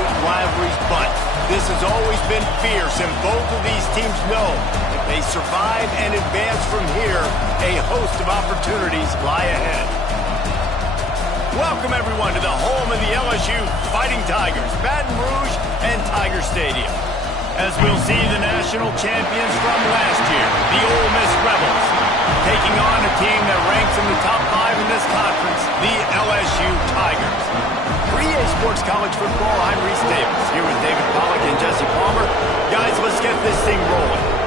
great rivalries, but this has always been fierce, and both of these teams know if they survive and advance from here, a host of opportunities lie ahead. Welcome, everyone, to the home of the LSU Fighting Tigers, Baton Rouge and Tiger Stadium. As we'll see the national champions from last year, the Ole Miss Rebels, taking on a team that ranks in the top 5 in this conference, the LSU Tigers. For EA Sports College Football, I'm Reese Davis, here with David Pollack and Jesse Palmer. Guys, let's get this thing rolling.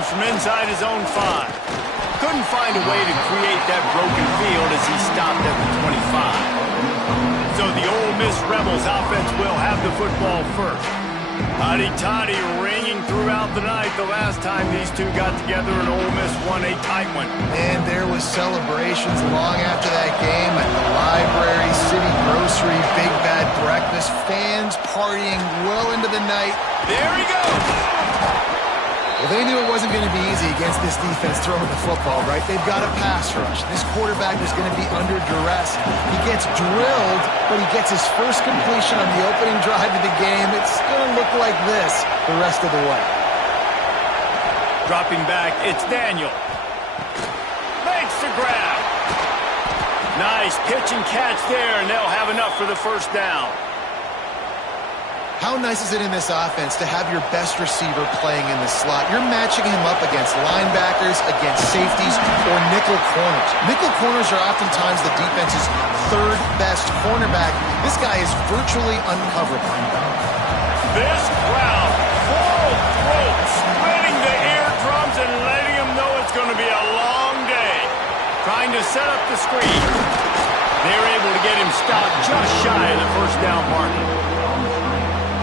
From inside his own 5. Couldn't find a way to create that broken field as he stopped at the 25. So the Ole Miss Rebels offense will have the football first. Hotty-toddy ringing throughout the night the last time these two got together and Ole Miss won a tight one. And there was celebrations long after that game at the library, city grocery, big bad breakfast, fans partying well into the night. There he goes! Well, they knew it wasn't going to be easy against this defense throwing the football, right? They've got a pass rush. This quarterback was going to be under duress. He gets drilled, but he gets his first completion on the opening drive of the game. It's going to look like this the rest of the way. Dropping back, it's Daniel. Makes the grab. Nice pitch and catch there, and they'll have enough for the first down. How nice is it in this offense to have your best receiver playing in the slot? You're matching him up against linebackers, against safeties, or nickel corners. Nickel corners are oftentimes the defense's third best cornerback. This guy is virtually uncoverable. This crowd, full throat, splitting the eardrums and letting them know it's going to be a long day. Trying to set up the screen. They're able to get him stopped just shy of the first down marker.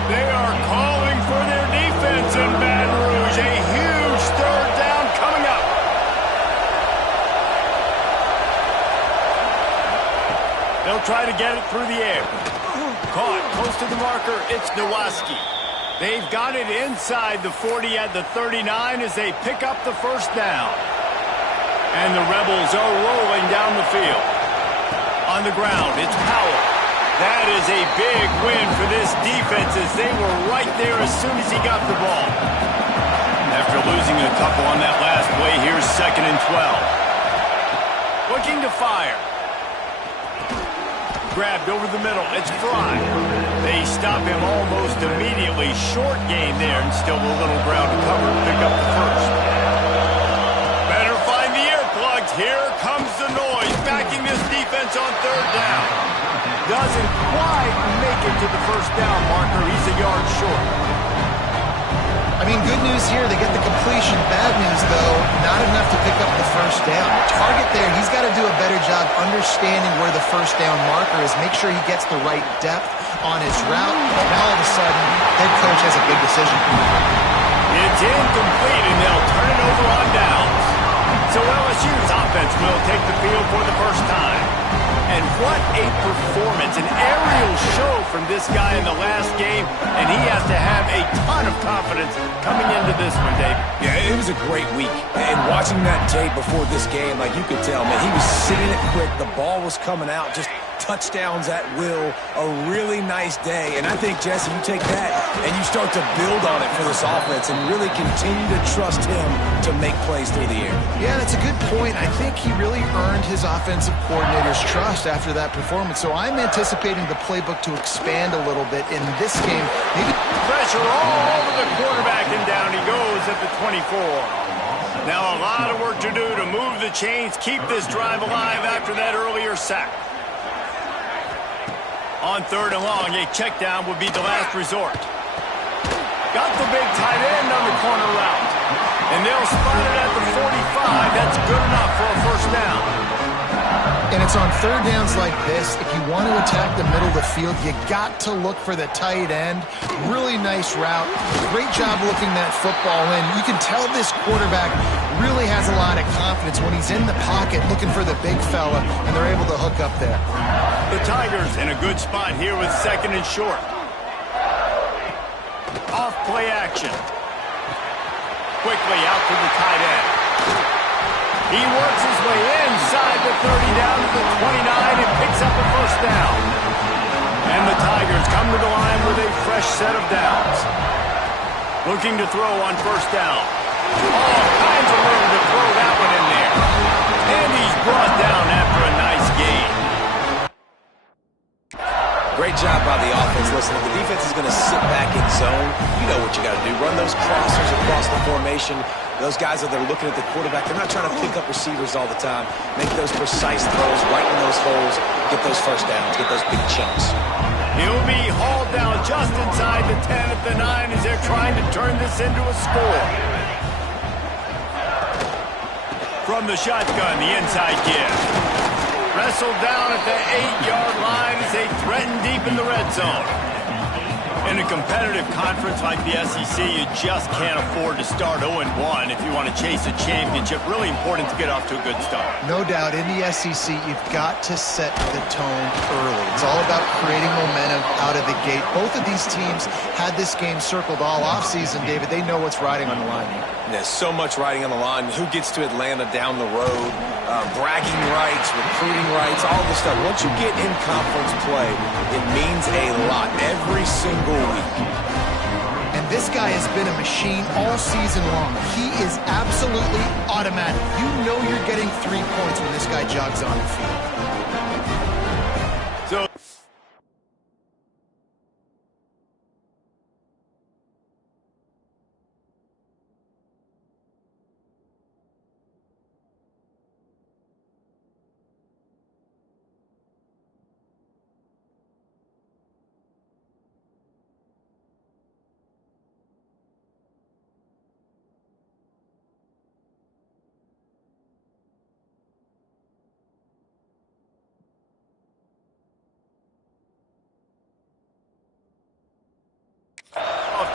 They are calling for their defense in Baton Rouge. A huge third down coming up. They'll try to get it through the air. Caught close to the marker. It's Nowaski. They've got it inside the 40 at the 39 as they pick up the first down. And the Rebels are rolling down the field. On the ground, it's Powell. That is a big win for this defense as they were right there as soon as he got the ball. After losing a couple on that last play, here's 2nd and 12. Looking to fire. Grabbed over the middle. It's Fry. They stop him almost immediately. Short gain there and still a little ground to cover. Pick up the first. Better find the earplugs. Here comes the noise. Backing this defense on third down. Doesn't quite make it to the first down marker. He's a yard short. I mean, good news here. They get the completion. Bad news, though, not enough to pick up the first down. Target there, he's got to do a better job understanding where the first down marker is. Make sure he gets the right depth on his route. Now, all of a sudden, head coach has a big decision. It's incomplete, and they'll turn it over on downs. So LSU's offense will take the field for the first time. And what a performance, an aerial show from this guy in the last game, and he has to have a ton of confidence coming into this one, Dave. Yeah, it was a great week. And watching that tape before this game, like you could tell, man, he was seeing it quick. The ball was coming out, just touchdowns at will. A really nice day. And I think, Jesse, you take that and you start to build on it for this offense and really continue to trust him to make plays through the air. Yeah, that's a good point. I think he really earned his offensive coordinator's trust after that performance. So I'm anticipating the playbook to expand a little bit in this game. Maybe pressure all over the quarterback, and down he goes at the 24. Now a lot of work to do to move the chains, keep this drive alive after that earlier sack. On 3rd and long, a check down would be the last resort. Got the big tight end on the corner route. And they'll spot it at the 45. That's good enough for a first down. And it's on third downs like this. If you want to attack the middle of the field, you got to look for the tight end. Really nice route. Great job looking that football in. You can tell this quarterback really has a lot of confidence when he's in the pocket looking for the big fella, and they're able to hook up there. The Tigers in a good spot here with second and short. Off play action. Quickly out to the tight end. He works his way inside the 30 down to the 29 and picks up a first down. And the Tigers come to the line with a fresh set of downs. Looking to throw on first down. All kinds of room to throw that one in there. And he's brought down after a nice gain. Great job by the offense. Listen, if the defense is going to sit back in zone, you know what you got to do. Run those crossers across the formation. Those guys that are looking at the quarterback, they're not trying to pick up receivers all the time. Make those precise throws, right in those holes, get those first downs, get those big chunks. He'll be hauled down just inside the 10 at the 9 as they're trying to turn this into a score. From the shotgun, the inside give. Wrestled down at the 8-yard line as they threaten deep in the red zone. In a competitive conference like the SEC, you just can't afford to start 0-1 if you want to chase a championship. Really important to get off to a good start. No doubt, in the SEC, you've got to set the tone early. It's all about creating momentum out of the gate. Both of these teams had this game circled all offseason, David. They know what's riding on the line here. There's so much riding on the line. Who gets to Atlanta down the road? Bragging rights, recruiting rights, all this stuff. Once you get in conference play, it means a lot every single week. And this guy has been a machine all season long. He is absolutely automatic. You know you're getting 3 points when this guy jogs on the field. So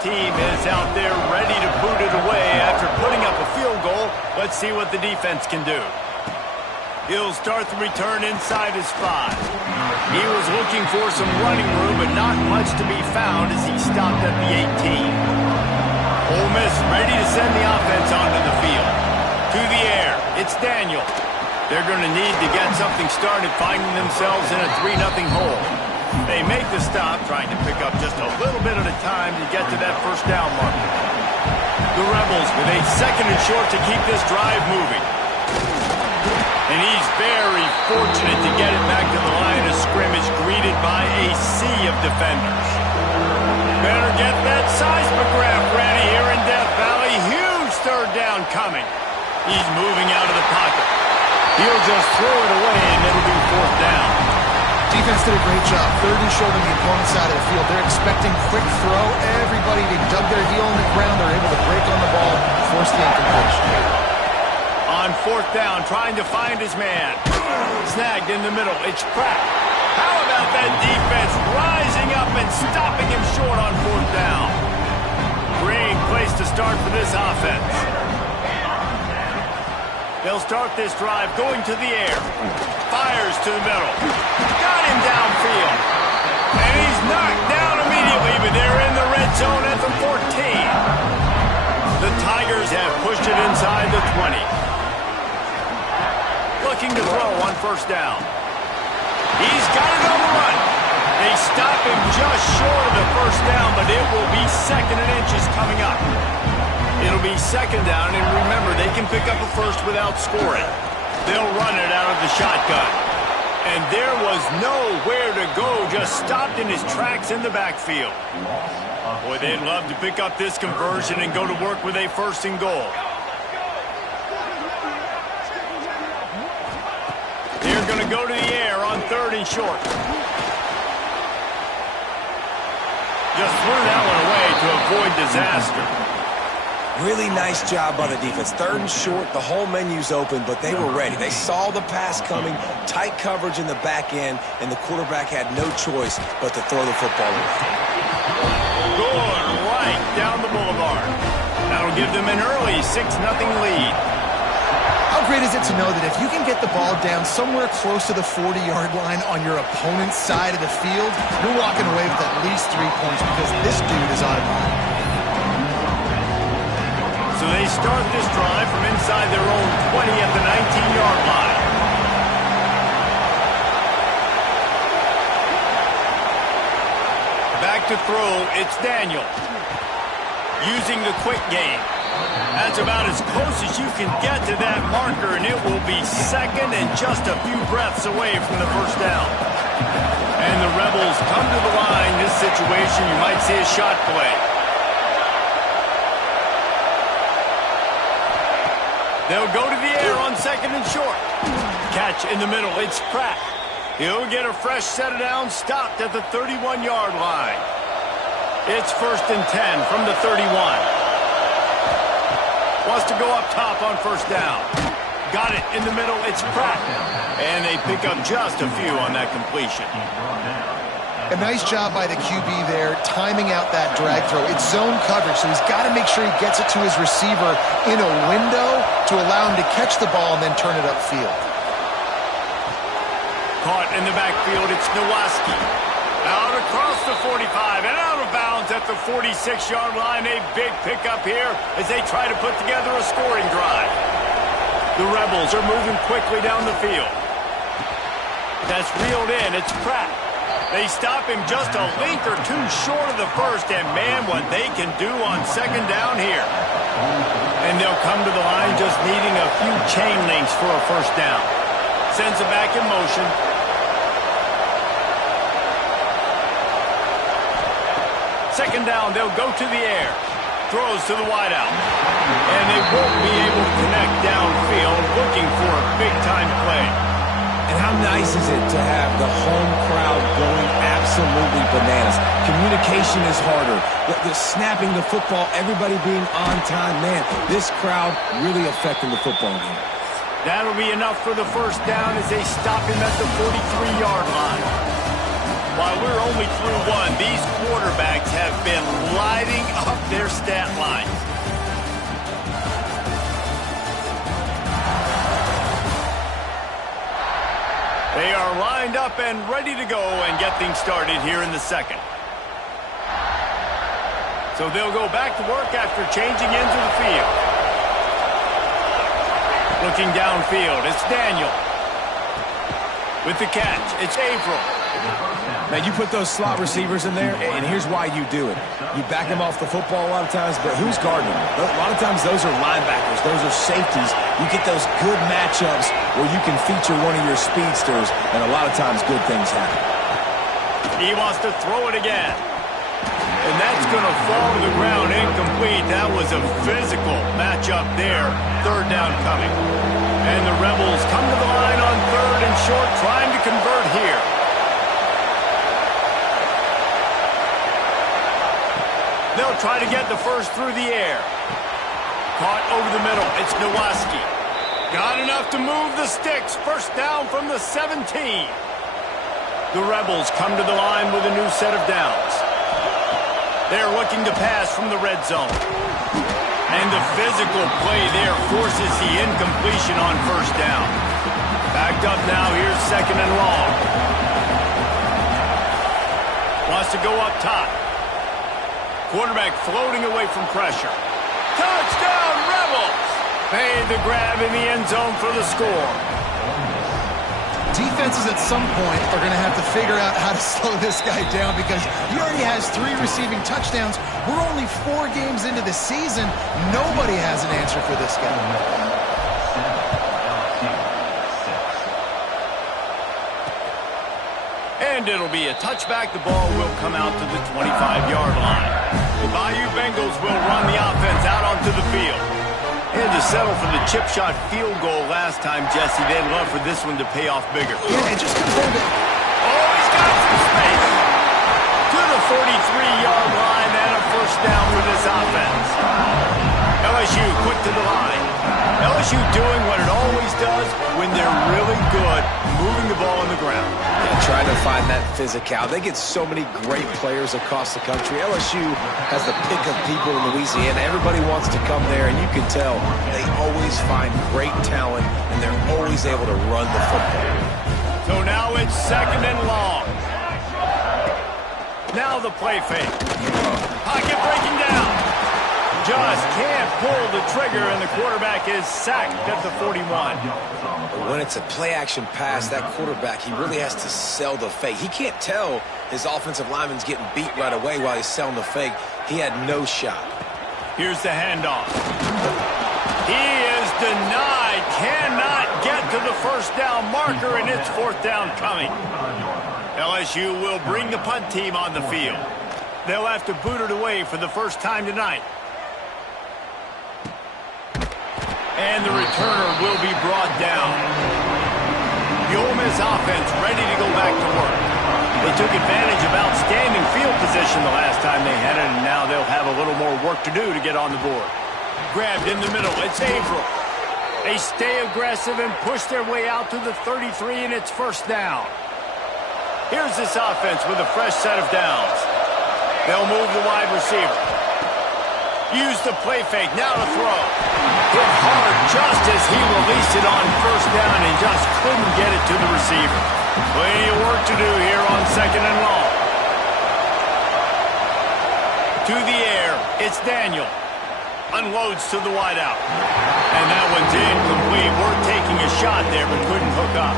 team is out there ready to boot it away after putting up a field goal. Let's see what the defense can do. He'll start the return inside his 5. He was looking for some running room, but not much to be found as he stopped at the 18. Ole Miss ready to send the offense onto the field. To the air, it's Daniel. They're going to need to get something started, finding themselves in a 3-0 hole. They make the stop, trying to pick up just a little bit at a time to get to that first down marker. The Rebels with a second and short to keep this drive moving. And he's very fortunate to get it back to the line of scrimmage, greeted by a sea of defenders. Better get that seismograph ready here in Death Valley. Huge third down coming. He's moving out of the pocket. He'll just throw it away, and it'll be fourth down. Defense did a great job. Third and short on the opponent's side of the field. They're expecting quick throw. Everybody, they dug their heel in the ground. They're able to break on the ball, force the incompletion. On fourth down, trying to find his man. Snagged in the middle. It's Pratt. How about that defense rising up and stopping him short on fourth down? Great place to start for this offense. They'll start this drive going to the air. Fires to the middle. Got him downfield. And he's knocked down immediately, but they're in the red zone at the 14. The Tigers have pushed it inside the 20. Looking to throw on first down. He's got it on the run. They stop him just short of the first down, but it will be second and inches coming up. It'll be second down, and remember, they can pick up a first without scoring. They'll run it out of the shotgun. And there was nowhere to go, just stopped in his tracks in the backfield. Boy, they'd love to pick up this conversion and go to work with a first and goal. They're going to go to the air on third and short. Just threw that one away to avoid disaster. Really nice job by the defense. 3rd and short, the whole menu's open, but they were ready. They saw the pass coming, tight coverage in the back end, and the quarterback had no choice but to throw the football away. Good, right down the boulevard. That'll give them an early 6-0 lead. How great is it to know that if you can get the ball down somewhere close to the 40-yard line on your opponent's side of the field, you're walking away with at least 3 points because this dude is automatic. So they start this drive from inside their own 20 at the 19-yard line. Back to throw, it's Daniel. Using the quick game. That's about as close as you can get to that marker, and it will be 2nd and just a few breaths away from the first down. And the Rebels come to the line. This situation, you might see a shot play. They'll go to the air on 2nd and short. Catch in the middle, it's Pratt. He'll get a fresh set of downs, stopped at the 31-yard line. It's 1st and 10 from the 31. Wants to go up top on 1st down. Got it in the middle, it's Pratt. And they pick up just a few on that completion. A nice job by the QB there, timing out that drag throw. It's zone coverage, so he's got to make sure he gets it to his receiver in a window to allow him to catch the ball and then turn it upfield. Caught in the backfield, it's Nowaski. Out across the 45 and out of bounds at the 46-yard line. A big pickup here as they try to put together a scoring drive. The Rebels are moving quickly down the field. That's reeled in, it's Pratt. They stop him just a link or two short of the first, and man, what they can do on 2nd down here. And they'll come to the line just needing a few chain links for a 1st down. Sends it back in motion. Second down, they'll go to the air. Throws to the wideout. And they won't be able to connect downfield, looking for a big-time play. And how nice is it to have the home crowd going absolutely bananas? Communication is harder. The snapping the football, everybody being on time. Man, this crowd really affecting the football game. That'll be enough for the 1st down as they stop him at the 43-yard line. While we're only through one, these quarterbacks have been lighting up their stat lines. They are lined up and ready to go and get things started here in the 2nd. So they'll go back to work after changing into the field. Looking downfield, it's Daniel. With the catch, it's Averill. Now, you put those slot receivers in there, and here's why you do it. You back them off the football a lot of times, but who's guarding them? A lot of times those are linebackers. Those are safeties. You get those good matchups where you can feature one of your speedsters, and a lot of times good things happen. He wants to throw it again. And that's going to fall to the ground incomplete. That was a physical matchup there. 3rd down coming. And the Rebels come to the line on 3rd and short, trying to convert here. They'll try to get the first through the air. Caught over the middle. It's Nowaski. Got enough to move the sticks. 1st down from the 17. The Rebels come to the line with a new set of downs. They're looking to pass from the red zone. And the physical play there forces the incompletion on 1st down. Backed up now, here's 2nd and long. Wants to go up top. Quarterback floating away from pressure. Touchdown, Rebels! Made the grab in the end zone for the score. Defenses at some point are going to have to figure out how to slow this guy down because he already has 3 receiving touchdowns. We're only 4 games into the season. Nobody has an answer for this guy. And it'll be a touchback. The ball will come out to the 25-yard line. The Bayou Bengals will run the offense out onto the field. And to settle for the chip shot field goal last time, Jesse, they'd love for this one to pay off bigger. Yeah, and just confirm it. Oh, he's got some space. To the 43-yard line and a 1st down for this offense. LSU quick to the line. LSU doing what it always does when they're really good, moving the ball on the ground. Yeah, trying to find that physicality. They get so many great players across the country. LSU has the pick of people in Louisiana. Everybody wants to come there, and you can tell they always find great talent, and they're always able to run the football. So now it's 2nd and long. Now the play fake. Pocket breaking down. Just can't pull the trigger, and the quarterback is sacked at the 41. When it's a play-action pass, that quarterback, he really has to sell the fake. He can't tell his offensive lineman's getting beat right away while he's selling the fake. He had no shot. Here's the handoff. He is denied. Cannot get to the first down marker, and it's 4th down coming. LSU will bring the punt team on the field. They'll have to boot it away for the first time tonight. And the returner will be brought down. The Ole Miss offense ready to go back to work. They took advantage of outstanding field position the last time they had it, and now they'll have a little more work to do to get on the board. Grabbed in the middle. It's Averill. They stay aggressive and push their way out to the 33, and it's 1st down. Here's this offense with a fresh set of downs. They'll move the wide receiver. Use the play fake. Now to throw. Hit hard just as he released it on 1st down and just couldn't get it to the receiver. Plenty of work to do here on 2nd and long. To the air. It's Daniel. Unloads to the wideout. And that one's incomplete. We're taking a shot there, but couldn't hook up.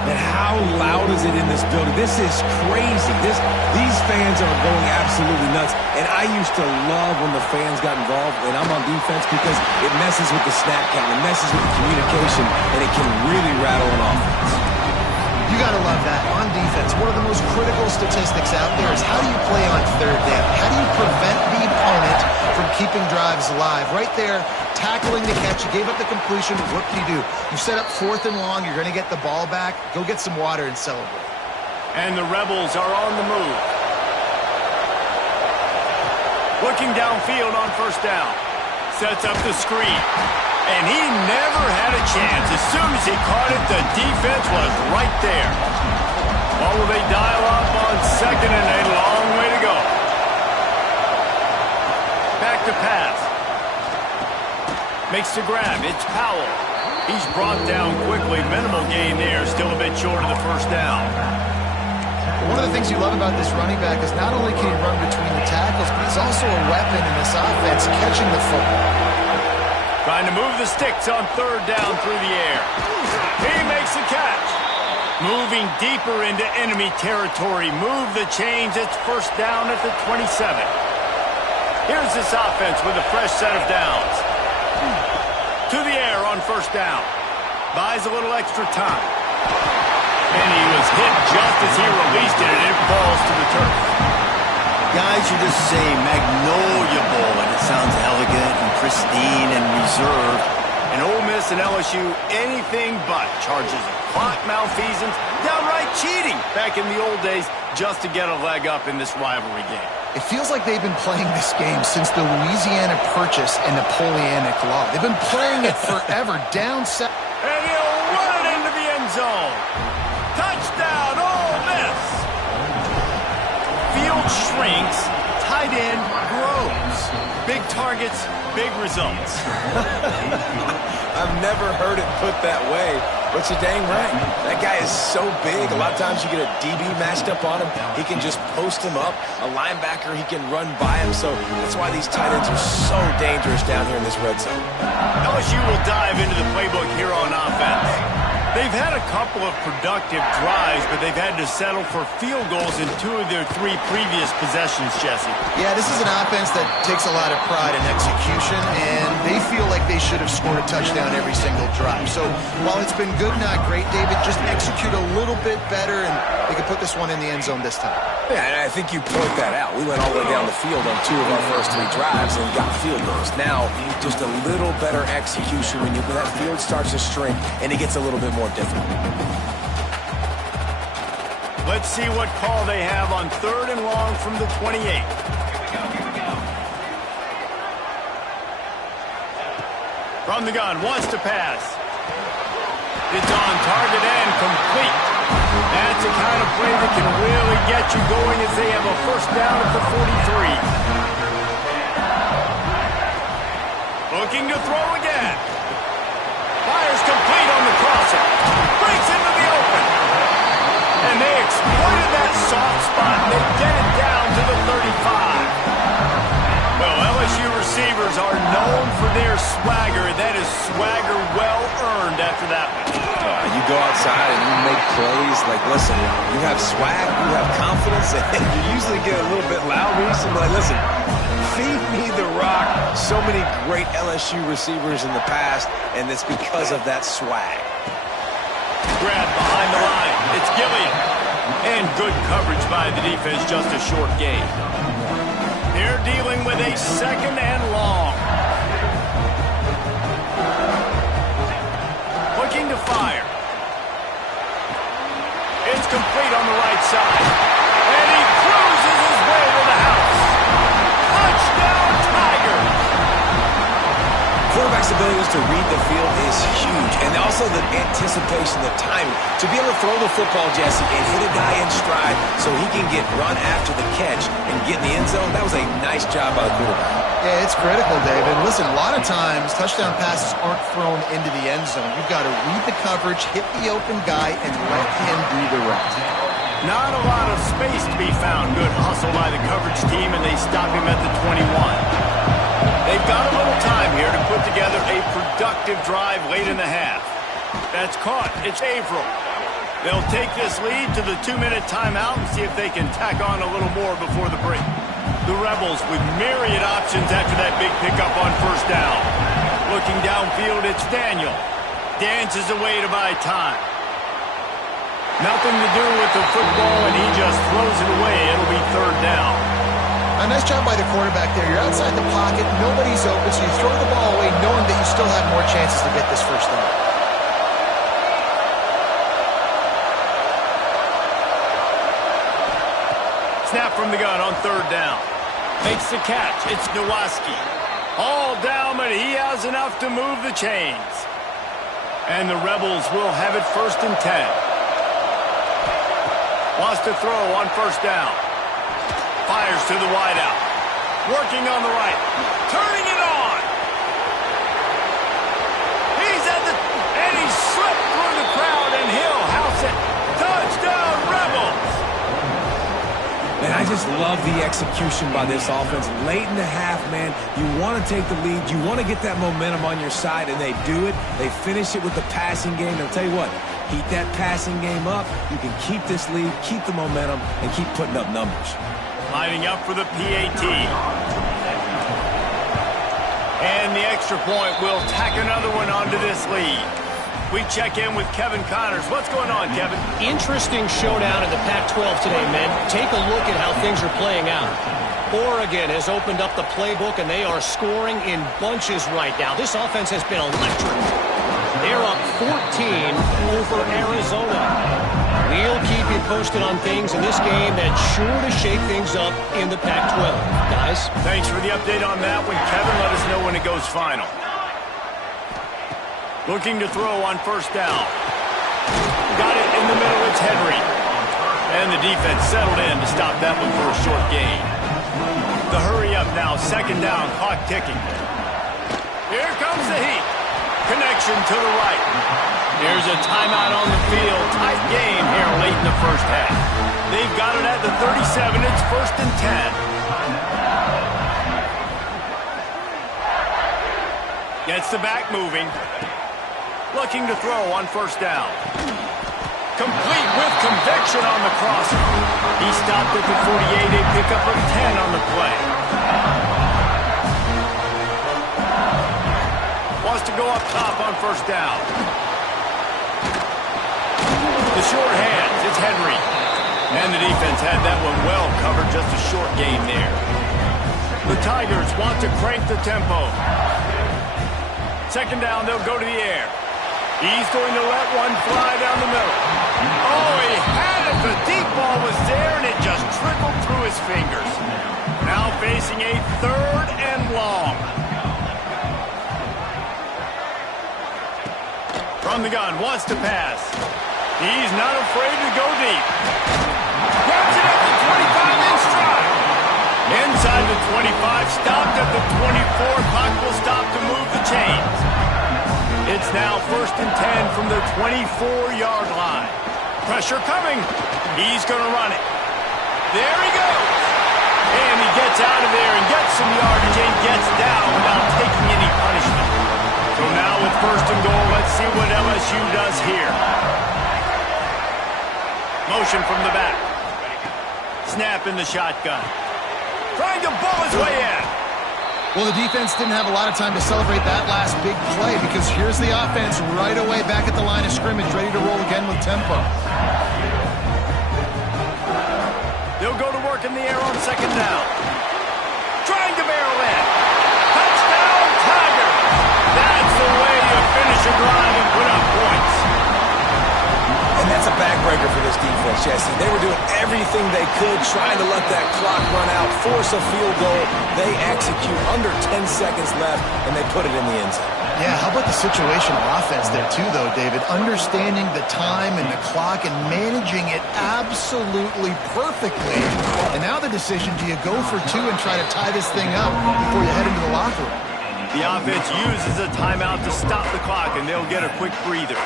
And how loud is it in this building? This is crazy. These fans are going absolutely nuts. And I used to love when the fans got involved, and I'm on defense, because it messes with the snap count, it messes with the communication, and it can really rattle an offense. You got to love that. On defense, one of the most critical statistics out there is how do you play on 3rd down? How do you prevent the opponent from keeping drives alive? Right there, tackling the catch. You gave up the completion. What do? You set up 4th and long. You're going to get the ball back. Go get some water and celebrate. And the Rebels are on the move. Looking downfield on 1st down. Sets up the screen. And he never had a chance. As soon as he caught it, the defense was right there. What will they dial up on 2nd and a long way to go? Back to pass. Makes the grab. It's Powell. He's brought down quickly. Minimal gain there. Still a bit short of the 1st down. One of the things you love about this running back is not only can he run between the tackles, but he's also a weapon in this offense, catching the football. Trying to move the sticks on 3rd down through the air. He makes the catch. Moving deeper into enemy territory. Move the chains. It's 1st down at the 27. Here's this offense with a fresh set of downs. To the air on 1st down. Buys a little extra time. And he was hit just as he released it, and it falls to the turf. Guys, you just say Magnolia Bowl, and it sounds elegant and pristine and reserved. And Ole Miss and LSU, anything but. Charges of clock malfeasance, downright cheating back in the old days just to get a leg up in this rivalry game. It feels like they've been playing this game since the Louisiana Purchase and Napoleonic Law. They've been playing it forever. Down south. And he'll run it into the end zone. Touchdown, Ole Miss. Field shrinks, tight end grows. Big targets, big results. I've never heard it put that way, but you're dang right. That guy is so big. A lot of times you get a DB matched up on him. He can just post him up. A linebacker, he can run by him. So that's why these tight ends are so dangerous down here in this red zone. LSU will dive into the playbook here on offense. They've had a couple of productive drives, but they've had to settle for field goals in 2 of their 3 previous possessions, Jesse. Yeah, this is an offense that takes a lot of pride in execution, and they feel like they should have scored a touchdown every single drive. So while it's been good, not great, David, just execute a little bit better, and they can put this one in the end zone this time. Yeah, and I think you point that out. We went all the way down the field on 2 of our first 3 drives and got field goals. Now, just a little better execution when that field starts to shrink, and it gets a little bit more difficult. Let's see what call they have on 3rd and long from the 28. From the gun, wants to pass. It's on target and complete. That's the kind of play that can really get you going as they have a first down at the 43. Looking to throw again. Fires complete on the crosser. Breaks into the open. And they exploited that soft spot. They get it down to the 35. Well, LSU receivers are known for their swagger. That is swagger well earned after that one. You go outside and you make plays. Like, listen, you have swag, you have confidence, and you usually get a little bit loud recently. Like, listen, feed me the rock. So many great LSU receivers in the past, and it's because of that swag. Grab behind the line. It's Gilliam. And good coverage by the defense, just a short gain. They're dealing with a second and long. Looking to fire. It's complete on the right side. And he cruises his way to the house. Touchdown, Tigers! Quarterback's abilities to read the field is huge. And also the anticipation, the timing. To be able to throw the football, Jesse, and hit a guy in stride so he can get run after the catch and get in the end zone, that was a nice job by the quarterback. Yeah, it's critical, David. Listen, a lot of times touchdown passes aren't thrown into the end zone. You've got to read the coverage, hit the open guy, and let him do the rest. Not a lot of space to be found. Good hustle by the coverage team, and they stop him at the 21. They've got a little time here to put together a productive drive late in the half. That's caught. It's Averill. They'll take this lead to the 2-minute timeout and see if they can tack on a little more before the break. The Rebels with myriad options after that big pickup on first down. Looking downfield, it's Daniel. Dances away to buy time. Nothing to do with the football, and he just throws it away. It'll be third down. A nice job by the quarterback there. You're outside the pocket, nobody's open, so you throw the ball away knowing that you still have more chances to get this first down. Snap from the gun on third down. Makes the catch. It's Nowaski. All down, but he has enough to move the chains. And the Rebels will have it first and 10. Wants to throw on first down. Fires to the wideout. Working on the right. Turning it on. He's at the... And he slipped through the crowd, and he'll house it. Touchdown, Rebels! Man, I just love the execution by this offense. Late in the half, man, you want to take the lead. You want to get that momentum on your side, and they do it. They finish it with the passing game. I'll tell you what, heat that passing game up. You can keep this lead, keep the momentum, and keep putting up numbers. Lining up for the PAT. And the extra point will tack another one onto this lead. We check in with Kevin Connors. What's going on, Kevin? Interesting showdown in the Pac-12 today, men. Take a look at how things are playing out. Oregon has opened up the playbook, and they are scoring in bunches right now. This offense has been electric. They're up 14 over Arizona. We'll keep you posted on things in this game that's sure to shake things up in the Pac-12. Guys? Thanks for the update on that one, Kevin. Let us know when it goes final. Looking to throw on first down. Got it in the middle. It's Henry. And the defense settled in to stop that one for a short gain. The hurry up now. Second down. Clock ticking. Here comes the heat. Connection to the right. There's a timeout on the field. Tight game here late in the first half. They've got it at the 37. It's first and 10. Gets the back moving. Looking to throw on first down. Complete with conviction on the crosser. He stopped at the 48. A pickup of 10 on the play. Wants to go up top on first down. The short hands. It's Henry. And the defense had that one well covered. Just a short gain there. The Tigers want to crank the tempo. Second down, they'll go to the air. He's going to let one fly down the middle. Oh, he had it. The deep ball was there, and it just trickled through his fingers. Now facing a third and long. From the gun, wants to pass. He's not afraid to go deep. Grabs it at the 25 in stride. Inside the 25, stopped at the 24. Clock will stop to move the chains. It's now 1st and 10 from the 24-yard line. Pressure coming. He's going to run it. There he goes. And he gets out of there and gets some yardage and gets down without taking any punishment. So now with 1st and goal, let's see what LSU does here. Motion from the back. Snap in the shotgun. Trying to ball his way in. Well, the defense didn't have a lot of time to celebrate that last big play because here's the offense right away back at the line of scrimmage, ready to roll again with tempo. They'll go to work in the air on 2nd down. Trying to barrel in. Touchdown, Tigers! That's the way you finish a drive and put up points. And that's a backbreaker for this defense, Jesse. They were doing everything they could, trying to let that clock run out, force a field goal. They execute under 10 seconds left, and they put it in the end zone. Yeah, how about the situational offense there too, though, David? Understanding the time and the clock and managing it absolutely perfectly. And now the decision, do you go for 2 and try to tie this thing up before you head into the locker room? The offense uses a timeout to stop the clock, and they'll get a quick breather.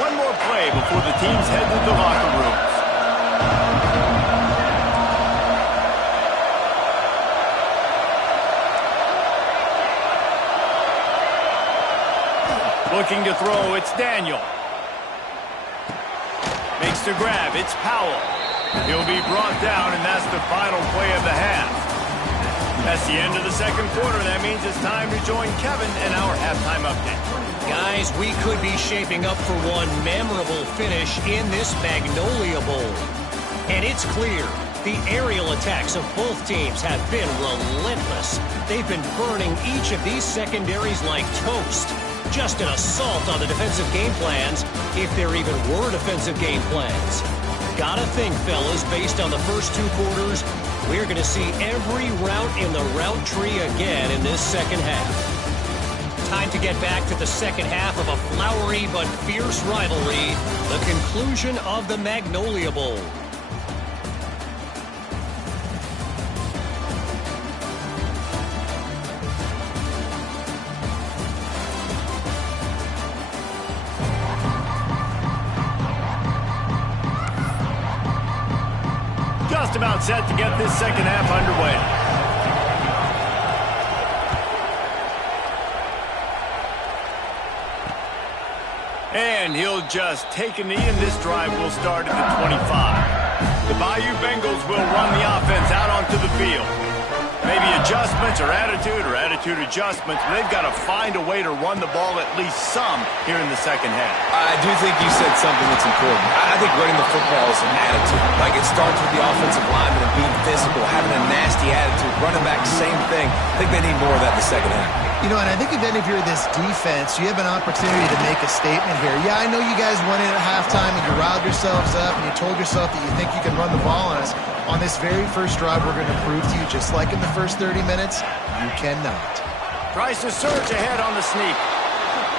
One more play before the teams head to the locker rooms. Looking to throw, it's Daniel. Makes the grab, it's Powell. He'll be brought down, and that's the final play of the half. That's the end of the 2nd quarter. That means it's time to join Kevin in our halftime update. Guys, we could be shaping up for one memorable finish in this Magnolia Bowl. And it's clear, the aerial attacks of both teams have been relentless. They've been burning each of these secondaries like toast. Just an assault on the defensive game plans, if there even were defensive game plans. Gotta think, fellas, based on the first 2 quarters, we're going to see every route in the route tree again in this 2nd half. Time to get back to the 2nd half of a flowery but fierce rivalry, the conclusion of the Magnolia Bowl. Just about set to get this 2nd half underway. And he'll just take a knee, and this drive will start at the 25. The Bayou Bengals will run the offense out onto the field. Maybe adjustments or attitude adjustments. They've got to find a way to run the ball at least some here in the 2nd half. I do think you said something that's important. I think running the football is an attitude. Like, it starts with the offensive lineman and being physical, having a nasty attitude. Running back, same thing. I think they need more of that in the 2nd half. You know, and I think then if you're this defense, you have an opportunity to make a statement here. Yeah, I know you guys went in at halftime and you riled yourselves up and you told yourself that you think you can run the ball on us. On this very first drive, we're going to prove to you, just like in the first 30 minutes, you cannot. Tries to surge ahead on the sneak.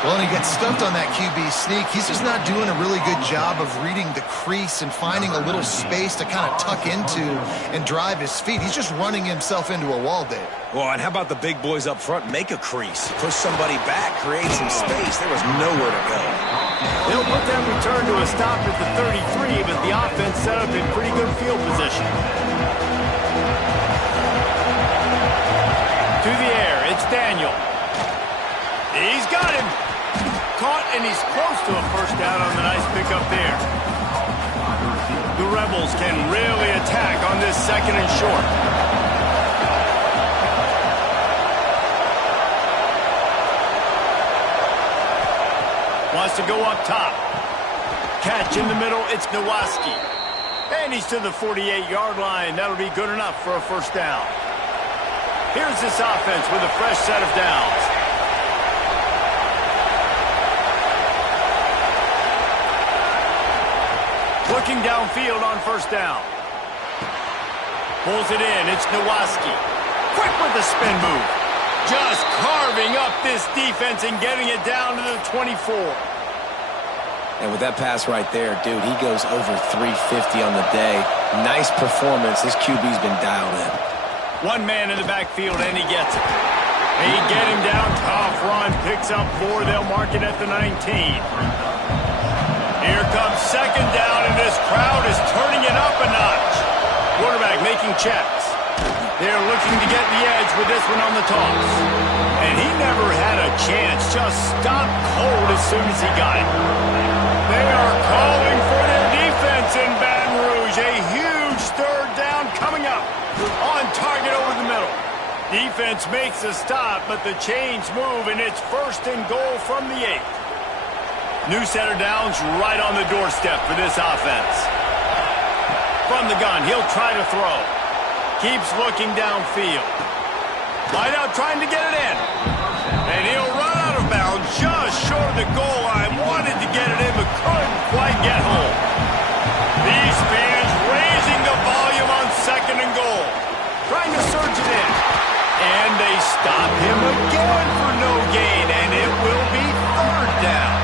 Well, and he gets stuffed on that QB sneak. He's just not doing a really good job of reading the crease and finding a little space to kind of tuck into and drive his feet. He's just running himself into a wall, Dave. Well, and how about the big boys up front? Make a crease. Push somebody back. Create some space. There was nowhere to go. They'll put that return to a stop at the 33, but the offense set up in pretty good field position. To the air, it's Daniel. He's got him. Caught, and he's close to a first down on the nice pickup there. The Rebels can really attack on this 2nd and short. Wants to go up top. Catch in the middle, it's Nowaski. And he's to the 48-yard line. That'll be good enough for a first down. Here's this offense with a fresh set of downs. Looking downfield on first down. Pulls it in, it's Nowaski. Quick with the spin move. Just carving up this defense and getting it down to the 24. And with that pass right there, dude, he goes over 350 on the day. Nice performance. His QB's been dialed in. One man in the backfield, and he gets it. They get him down. Tough run. Picks up 4. They'll mark it at the 19. Here comes second down, and this crowd is turning it up a notch. Quarterback making checks. They're looking to get the edge with this one on the toss. And he never had a chance. Just stopped cold as soon as he got it. They are calling for their defense in Baton Rouge. A huge third down coming up. On target over the middle. Defense makes a stop, but the chains move, and it's first and goal from the 8. New set of downs right on the doorstep for this offense. From the gun, he'll try to throw. Keeps looking downfield. Wide out trying to get it in. And he'll run out of bounds just short of the goal line. Wanted to get it in, but couldn't quite get home. These fans raising the volume on second and goal. Trying to surge it in. And they stop him again for no gain, and it will be third down.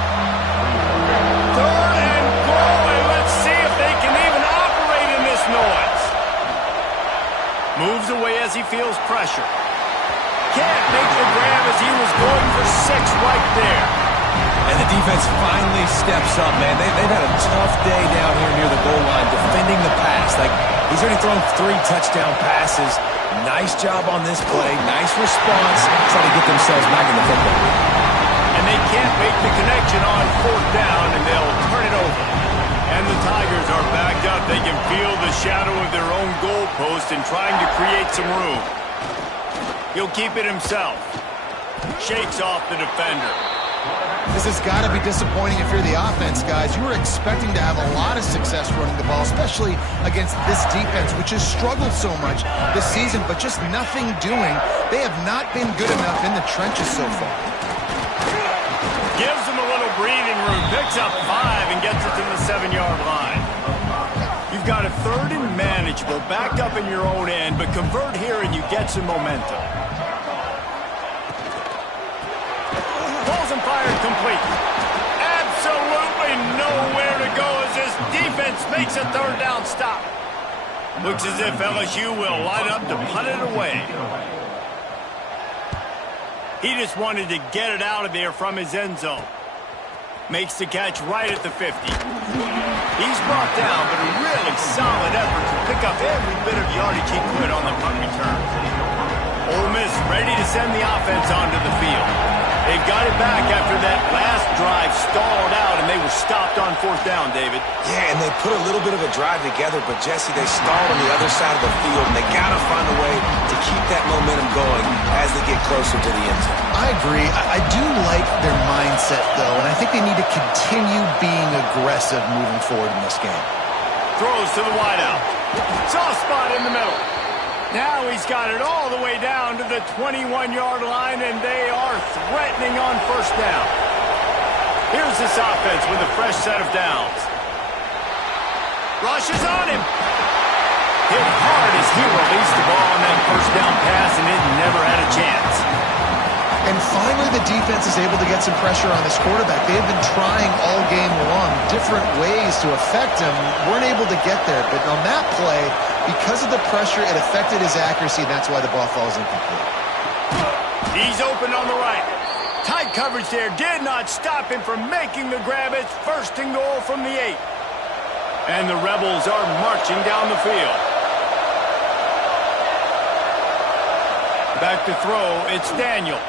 Third and goal, and let's see if they can even operate in this noise. Moves away as he feels pressure. Can't make the grab as he was going for 6 right there. And the defense finally steps up, man. They've had a tough day down here near the goal line defending the pass. Like, he's already thrown 3 touchdown passes. Nice job on this play. Nice response. Trying to get themselves back in the football game. And they can't make the connection on 4th down, and they'll turn it over. And the Tigers are backed up. They can feel the shadow of their own goalpost and trying to create some room. He'll keep it himself. Shakes off the defender. This has got to be disappointing if you're the offense, guys. You were expecting to have a lot of success running the ball, especially against this defense, which has struggled so much this season, but just nothing doing. They have not been good enough in the trenches so far. Gives him a little breathing room, picks up 5 and gets it to the 7-yard line. You've got a third and manageable, backed up in your own end, but convert here and you get some momentum. Balls and fired complete. Absolutely nowhere to go as this defense makes a third down stop. Looks as if LSU will line up to punt it away. He just wanted to get it out of there from his end zone. Makes the catch right at the 50. He's brought down, but a really solid effort to pick up every bit of yardage he could on the punt return. Ole Miss ready to send the offense onto the field. They've got it back after that last drive stalled out, and they were stopped on 4th down, David. Yeah, and they put a little bit of a drive together, but, Jesse, they stalled on the other side of the field, and they got to find a way to keep that momentum going as they get closer to the end zone. I agree. I do like their mindset, though, and I think they need to continue being aggressive moving forward in this game. Throws to the wideout. Soft spot in the middle. Now he's got it all the way down to the 21-yard line, and they are threatening on 1st down. Here's this offense with a fresh set of downs. Rushes on him. Hit hard as he released the ball on that 1st down pass, and it never had a chance. And finally, the defense is able to get some pressure on this quarterback. They have been trying all game long different ways to affect him. Weren't able to get there. But on that play, because of the pressure, it affected his accuracy, and that's why the ball falls incomplete. He's open on the right. Tight coverage there did not stop him from making the grab. It's 1st and goal from the 8. And the Rebels are marching down the field. Back to throw, it's Daniel.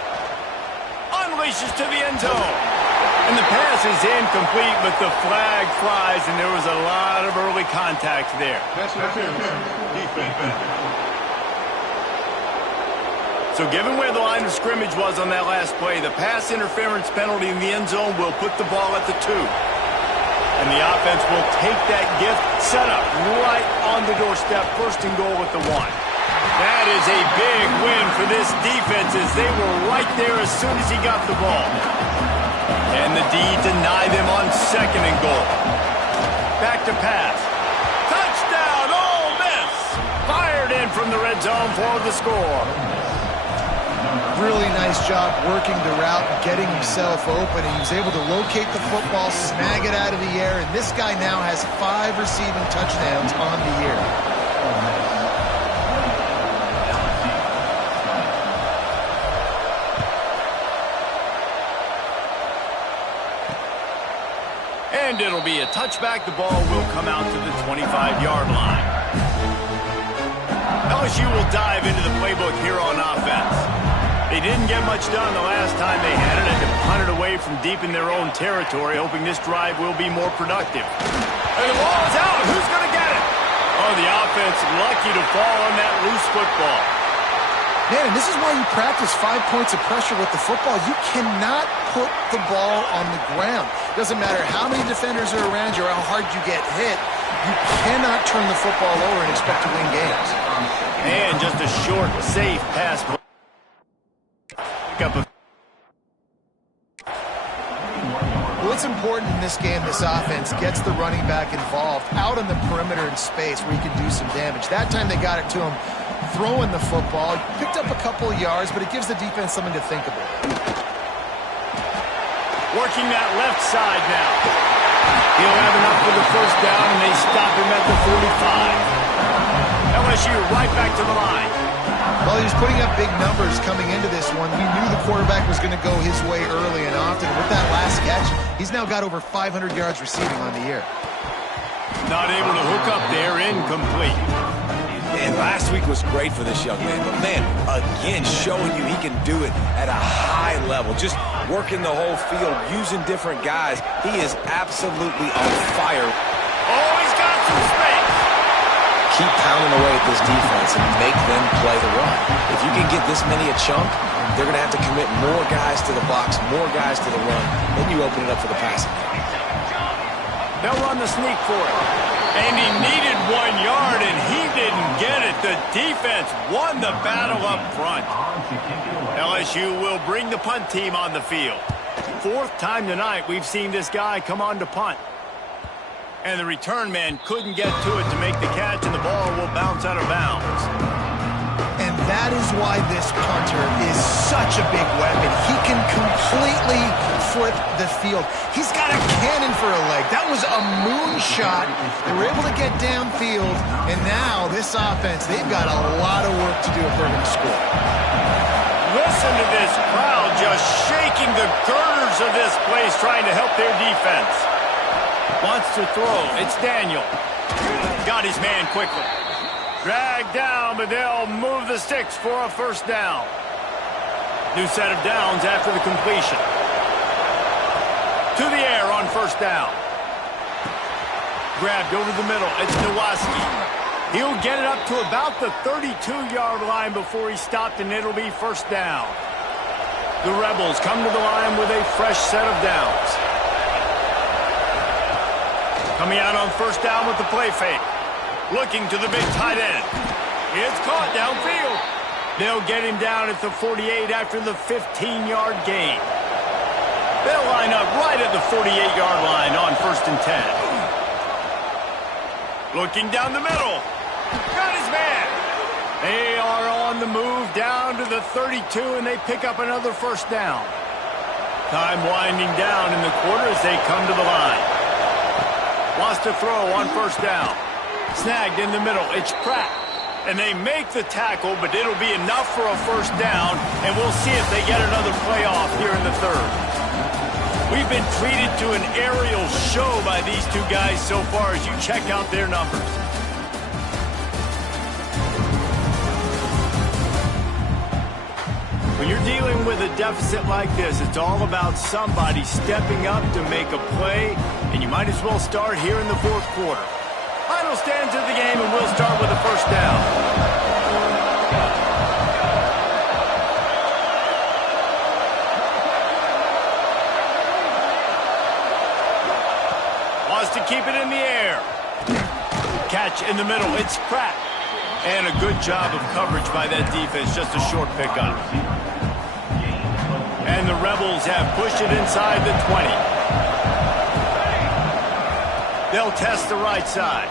Unleashes to the end zone. And the pass is incomplete, but the flag flies, and there was a lot of early contact there. So given where the line of scrimmage was on that last play, the pass interference penalty in the end zone will put the ball at the 2. And the offense will take that gift, set up right on the doorstep, 1st and goal at the 1. That is a big win for this defense as they were right there as soon as he got the ball. And the D denied them on 2nd and goal. Back to pass. Touchdown, Ole Miss! Fired in from the red zone for the score. Really nice job working the route and getting himself open. And he was able to locate the football, snag it out of the air, and this guy now has 5 receiving touchdowns on the year. And it'll be a touchback. The ball will come out to the 25-yard line. LSU will dive into the playbook here on offense. They didn't get much done the last time they had it, and to punt it away from deep in their own territory, hoping this drive will be more productive. And the ball is out. Who's going to get it? Oh, the offense lucky to fall on that loose football. Man, and this is why you practice 5 points of pressure with the football. You cannot put the ball on the ground. Doesn't matter how many defenders are around you or how hard you get hit. You cannot turn the football over and expect to win games. And just a short, safe pass. What's important in this game, this offense gets the running back involved out on the perimeter in space where he can do some damage. That time they got it to him throwing the football. Picked up a couple of yards, but it gives the defense something to think about. Working that left side now. He'll have enough for the first down, and they stop him at the 45. LSU right back to the line. Well, he was putting up big numbers coming into this one. We knew the quarterback was going to go his way early and often. With that last catch, he's now got over 500 yards receiving on the year. Not able to hook up there, incomplete. And last week was great for this young man. But, man, again, showing you he can do it at a high level. Just working the whole field, using different guys. He is absolutely on fire. Oh, he's got some space. Keep pounding away at this defense and make them play the run. If you can get this many a chunk, they're going to have to commit more guys to the box, more guys to the run. Then you open it up for the passing game. They'll run the sneak for it. And he needed 1 yard, and he didn't get it. The defense won the battle up front. LSU will bring the punt team on the field. 4th time tonight we've seen this guy come on to punt. And the return man couldn't get to it to make the catch, and the ball will bounce out of bounds. And that is why this punter is such a big weapon. He can completely flip the field. He's got a cannon for a leg. That was a moonshot. They were able to get downfield, and now this offense, they've got a lot of work to do if they're going to score. Listen to this crowd just shaking the girders of this place, trying to help their defense. Wants to throw. It's Daniel. Got his man quickly. Dragged down, but they'll move the sticks for a first down. New set of downs after the completion. To the air on first down. Grabbed over the middle. It's Nowaski. He'll get it up to about the 32-yard line before he stopped, and it'll be first down. The Rebels come to the line with a fresh set of downs. Coming out on first down with the play fake. Looking to the big tight end. It's caught downfield. They'll get him down at the 48 after the 15-yard gain. They'll line up right at the 48-yard line on 1st and 10. Looking down the middle. Got his man. They are on the move down to the 32, and they pick up another first down. Time winding down in the quarter as they come to the line. Wants to throw on first down. Snagged in the middle. It's Pratt. And they make the tackle, but it'll be enough for a first down, and we'll see if they get another playoff here in the 3rd. We've been treated to an aerial show by these two guys so far as you check out their numbers. When you're dealing with a deficit like this, it's all about somebody stepping up to make a play, and you might as well start here in the 4th quarter. Final stands of the game, and we'll start with a first down. Wants to keep it in the air. Catch in the middle. It's Pratt. And a good job of coverage by that defense. Just a short pickup. And the Rebels have pushed it inside the 20. They'll test the right side.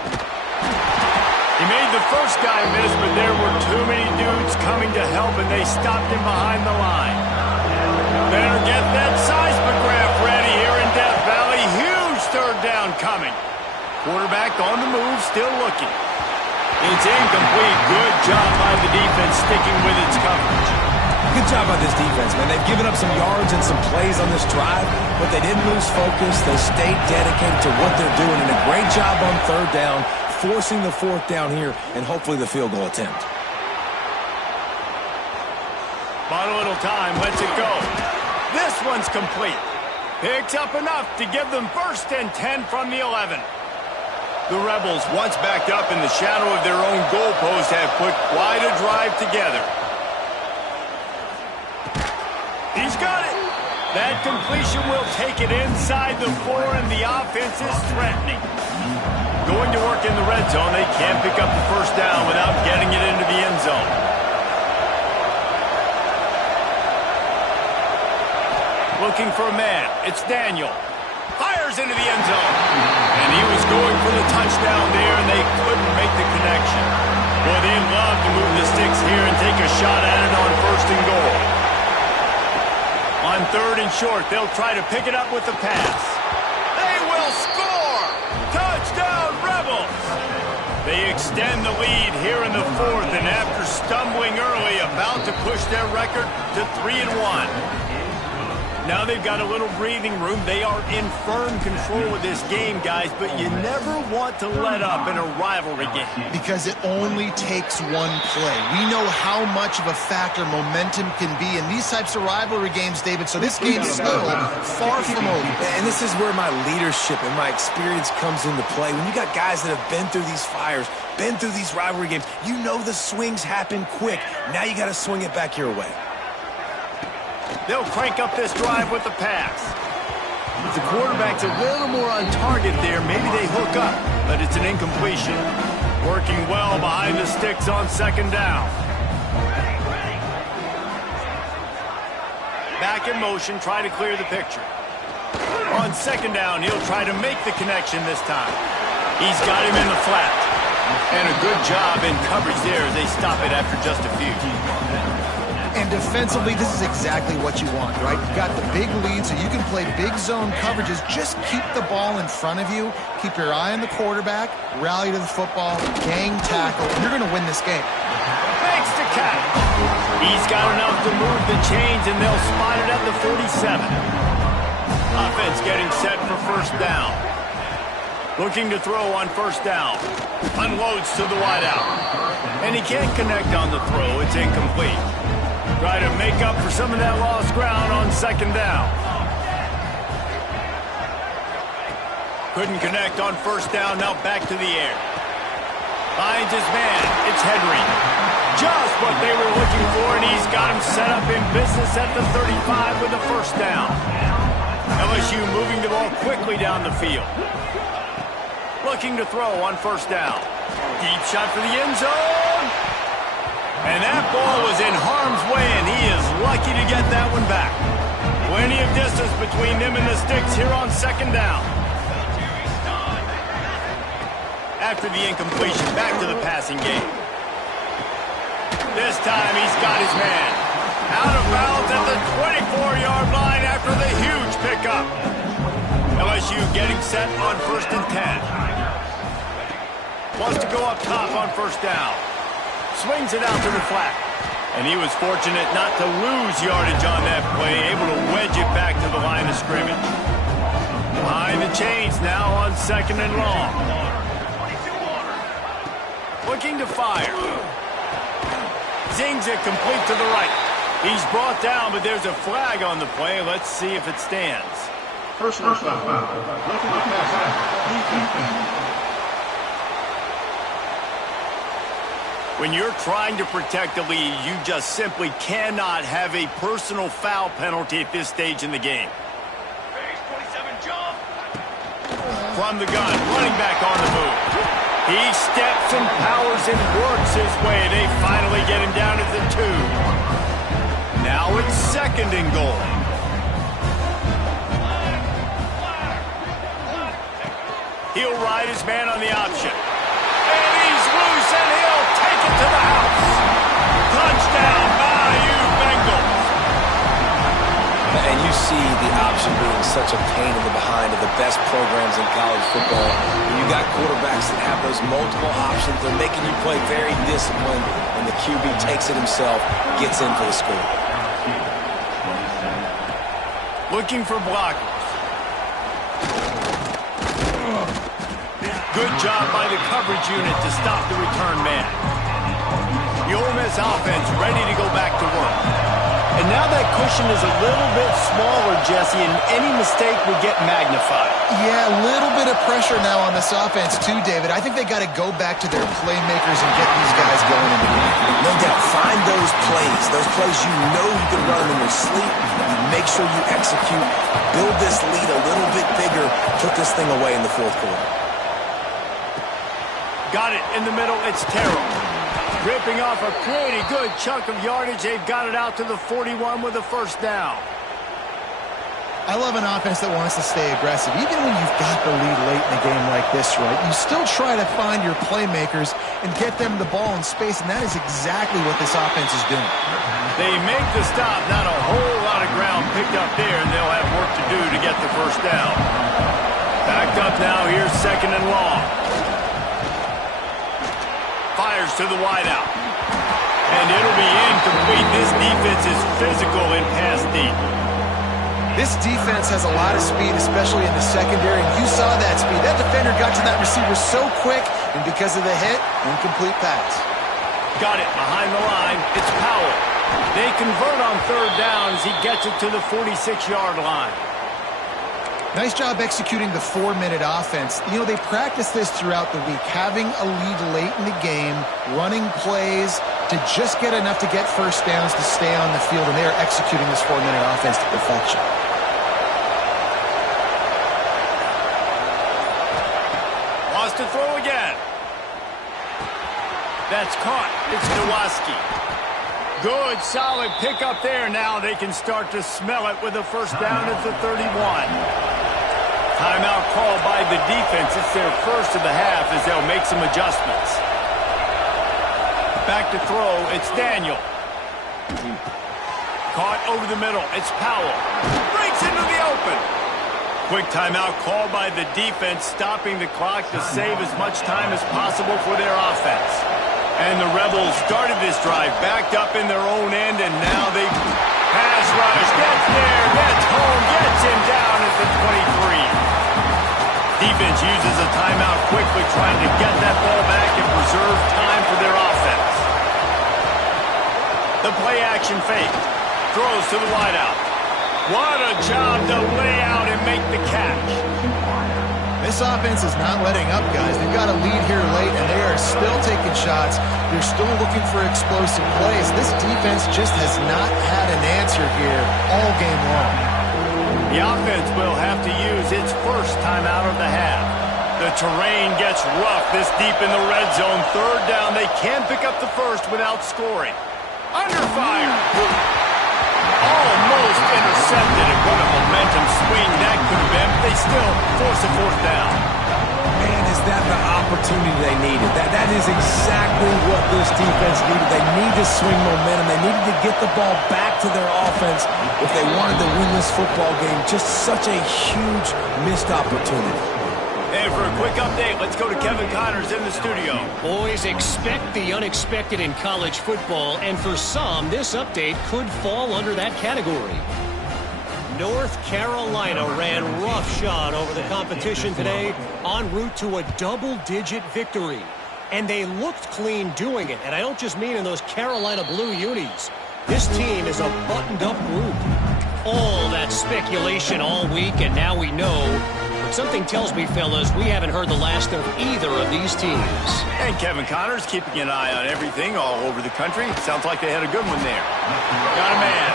He made the first guy miss, but there were too many dudes coming to help, and they stopped him behind the line. Better get that seismograph ready here in Death Valley. Huge third down coming. Quarterback on the move, still looking. It's incomplete. Good job by the defense sticking with its coverage. Good job by this defense, man. They've given up some yards and some plays on this drive, but they didn't lose focus. They stayed dedicated to what they're doing, and a great job on third down, forcing the fourth down here, and hopefully the field goal attempt. Bought a little time, lets it go. This one's complete. Picks up enough to give them 1st and 10 from the 11. The Rebels, once backed up in the shadow of their own goalpost, have put quite a drive together. He's got it. That completion will take it inside the 4, and the offense is threatening. Going to work in the red zone, they can't pick up the 1st down without getting it into the end zone. Looking for a man. It's Daniel. Fires into the end zone. And he was going for the touchdown there, and they couldn't make the connection. Boy, they'd love to move the sticks here and take a shot at it on 1st and goal. On 3rd and short, they'll try to pick it up with the pass. They will score! Touchdown, Rebels! They extend the lead here in the 4th, and after stumbling early, about to push their record to 3-1. Now they've got a little breathing room. They are in firm control of this game, guys, but you never want to let up in a rivalry game. Because it only takes one play. We know how much of a factor momentum can be in these types of rivalry games, David, so this game's still far from over. And this is where my leadership and my experience comes into play. When you got guys that have been through these fires, been through these rivalry games, you know the swings happen quick. Now you got to swing it back your way. They'll crank up this drive with the pass. If the quarterback's a little more on target there, maybe they hook up, but it's an incompletion. Working well behind the sticks on 2nd down. Back in motion, try to clear the picture. On 2nd down, he'll try to make the connection this time. He's got him in the flat. And a good job in coverage there as they stop it after just a few. And defensively, this is exactly what you want, right? You've got the big lead, so you can play big zone coverages. Just keep the ball in front of you. Keep your eye on the quarterback. Rally to the football. Gang tackle. You're going to win this game. Makes the catch. He's got enough to move the chains, and they'll spot it at the 47. Offense getting set for 1st down. Looking to throw on 1st down. Unloads to the wideout. And he can't connect on the throw. It's incomplete. Try to make up for some of that lost ground on 2nd down. Couldn't connect on 1st down. Now back to the air. Finds his man. It's Henry. Just what they were looking for, and he's got him set up in business at the 35 with a 1st down. LSU moving the ball quickly down the field. Looking to throw on 1st down. Deep shot for the end zone. And that ball was in harm's way, and he is lucky to get that one back. Plenty of distance between them and the sticks here on 2nd down. After the incompletion, back to the passing game. This time he's got his man. Out of bounds at the 24-yard line after the huge pickup. LSU getting set on 1st and 10. Wants to go up top on 1st down. Swings it out to the flat. And he was fortunate not to lose yardage on that play, able to wedge it back to the line of scrimmage. Behind the chains now on 2nd and long. Looking to fire. Zings it complete to the right. He's brought down, but there's a flag on the play. Let's see if it stands. Personal foul. When you're trying to protect a lead, you just simply cannot have a personal foul penalty at this stage in the game. From the gun, running back on the move. He steps and powers and works his way. They finally get him down at the 2. Now it's 2nd and goal. He'll ride his man on the option. And he's loose and he'll take it to the house. Touchdown, Bayou Bengals. And you see the option being such a pain in the behind of the best programs in college football. When you got quarterbacks that have those multiple options, they're making you play very disciplined, and the QB takes it himself, gets in for the score. Looking for blockers. Good job by the coverage unit to stop the return man. The Ole Miss offense ready to go back to work. And now that cushion is a little bit smaller, Jesse, and any mistake would get magnified. Yeah, a little bit of pressure now on this offense too, David. I think they got to go back to their playmakers and get these guys going in the game. No doubt. Find those plays you know you can run them in your sleep. Make sure you execute. Build this lead a little bit bigger. Put this thing away in the fourth quarter. Got it in the middle. It's Terrell. Ripping off a pretty good chunk of yardage. They've got it out to the 41 with a first down. I love an offense that wants to stay aggressive. Even when you've got the lead late in a game like this, right, you still try to find your playmakers and get them the ball in space, and that is exactly what this offense is doing. They make the stop. Not a whole lot of ground picked up there, and they'll have work to do to get the first down. Backed up now. Here's second and long. Fires to the wideout. And it'll be incomplete. This defense is physical and pass deep. This defense has a lot of speed, especially in the secondary, and you saw that speed. That defender got to that receiver so quick, and because of the hit, incomplete pass. Got it behind the line. It's Powell. They convert on third down as he gets it to the 46-yard line. Nice job executing the 4-minute offense. You know, they practice this throughout the week, having a lead late in the game, running plays to just get enough to get first downs to stay on the field, and they are executing this 4-minute offense to perfection. Wants to throw again. That's caught. It's Nowaski. Good, solid pickup there. Now they can start to smell it with a first down at the 31. Timeout called by the defense. It's their first of the half as they'll make some adjustments. Back to throw. It's Daniel. Caught over the middle. It's Powell. Breaks into the open. Quick timeout called by the defense, stopping the clock to save as much time as possible for their offense. And the Rebels started this drive backed up in their own end, and now they pass rush. Gets there, gets home, gets him down at the 23. Defense uses a timeout quickly, trying to get that ball back and preserve time for their offense. The play action fake. Throws to the wideout. What a job to lay out and make the catch. This offense is not letting up, guys. They've got a lead here late, and they are still taking shots. They're still looking for explosive plays. This defense just has not had an answer here all game long. The offense will have to use its first timeout of the half. The terrain gets rough this deep in the red zone. Third down, they can pick up the first without scoring. Under fire. Almost intercepted, and what a momentum swing that could have been, but they still force a fourth down. Man, is that the opportunity they needed? That is exactly what this defense needed. They need to swing momentum. They needed to get the ball back to their offense if they wanted to win this football game. Just such a huge missed opportunity. And for a quick update, let's go to Kevin Connors in the studio. Boys, expect the unexpected in college football, and for some, this update could fall under that category. North Carolina ran roughshod over the competition today en route to a double-digit victory. And they looked clean doing it, and I don't just mean in those Carolina blue unis. This team is a buttoned-up group. All that speculation all week, and now we know. But something tells me, fellas, we haven't heard the last of either of these teams. And Kevin Connors keeping an eye on everything all over the country. Sounds like they had a good one there. Got a man.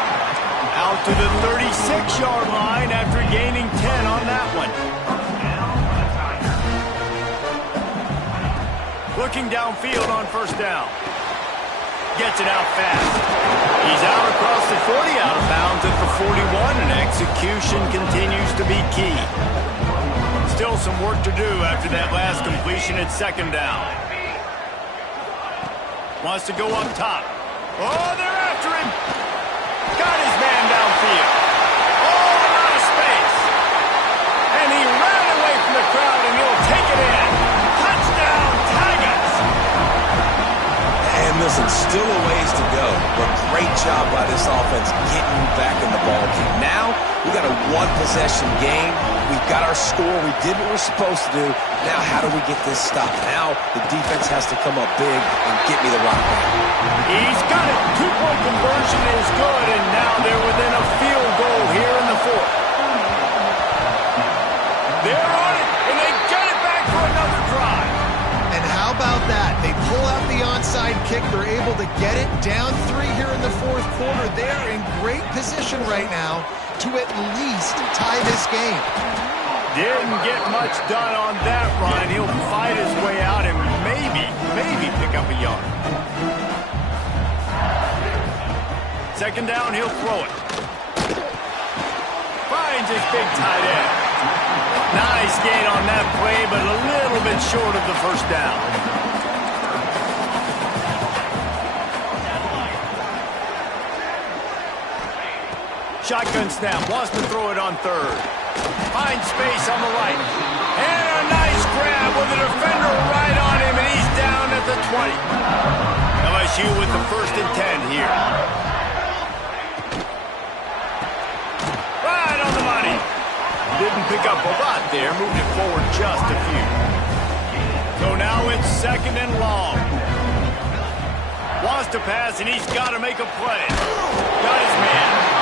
Out to the 36-yard line after gaining 10 on that one. Looking downfield on first down. Gets it out fast. He's out across the 40, out of bounds at the 41, and execution continues to be key. Still some work to do after that last completion at second down. Wants to go up top. Oh, they're after him. Got his man downfield. Oh, a lot of space. And he ran away from the crowd, and he'll take it in. Touchdown, Tigers. And listen, still a ways to go, but great job by this offense getting back in the ball game. Now, we got a one-possession game. We've got our score. We did what we're supposed to do. Now, how do we get this stopped? Now, the defense has to come up big and get me the rock back. He's got it. Two-point conversion is good, and now they're within a field goal here in the fourth. They're on it, and they get it back for another drive. And how about that? They pull out the onside kick. They're able to get it down 3 here in the fourth quarter. They're in great position right now to at least tie this game. Didn't get much done on that run. He'll fight his way out and maybe pick up a yard. Second down, he'll throw it. Finds his big tight end. Nice gain on that play, but a little bit short of the first down. Shotgun snap, wants to throw it on third. Finds space on the right. And a nice grab with a defender right on him, and he's down at the 20. LSU with the 1st and 10 here. Right on the money. Didn't pick up a lot there, moved it forward just a few. So now it's 2nd and long. Wants to pass, and he's got to make a play. Got his man.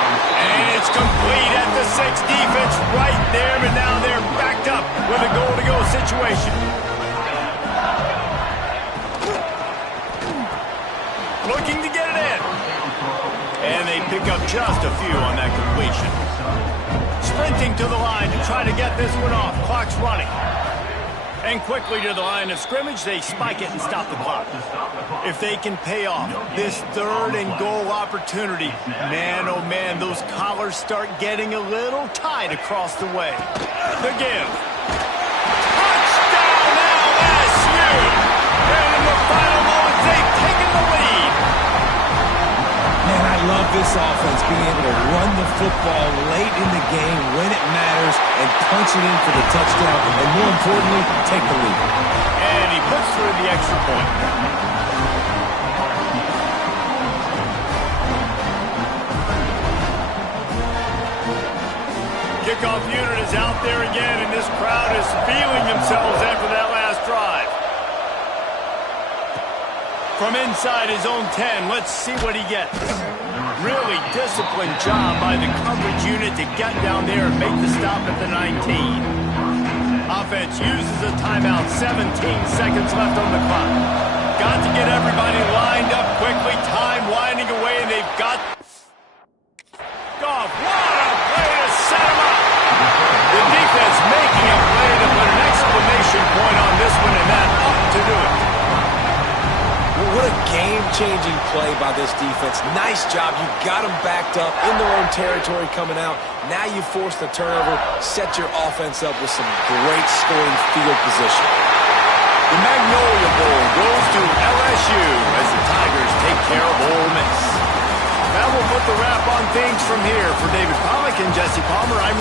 And it's complete at the 6. Defense right there, but now they're backed up with a goal-to-go situation. Looking to get it in. And they pick up just a few on that completion. Sprinting to the line to try to get this one off. Clock's running. And quickly to the line of scrimmage, they spike it and stop the clock. If they can pay off this 3rd and goal opportunity, man, oh man, those collars start getting a little tight across the way. The give. Touchdown LSU! And in the final moments, they've taken the lead. Man, I love this offense being able to run the football late in the game when it matters and punch it in for the touchdown, and more importantly, take the lead. And he puts through the extra point. Kickoff unit is out there again, and this crowd is feeling themselves after that last drive. From inside his own 10, let's see what he gets. Really disciplined job by the coverage unit to get down there and make the stop at the 19. Offense uses a timeout, 17 seconds left on the clock. Got to get everybody lined up quickly, time winding away, and they've got Goff. What a play to set him up. The defense making a play to put an exclamation point on this one, and that ought to do it. What a game-changing play by this defense. Nice job. You got them backed up in their own territory coming out. Now you force the turnover, set your offense up with some great scoring field position. The Magnolia Bowl goes to LSU as the Tigers take care of Ole Miss. That will put the wrap on things from here. For David Pollack and Jesse Palmer, I'm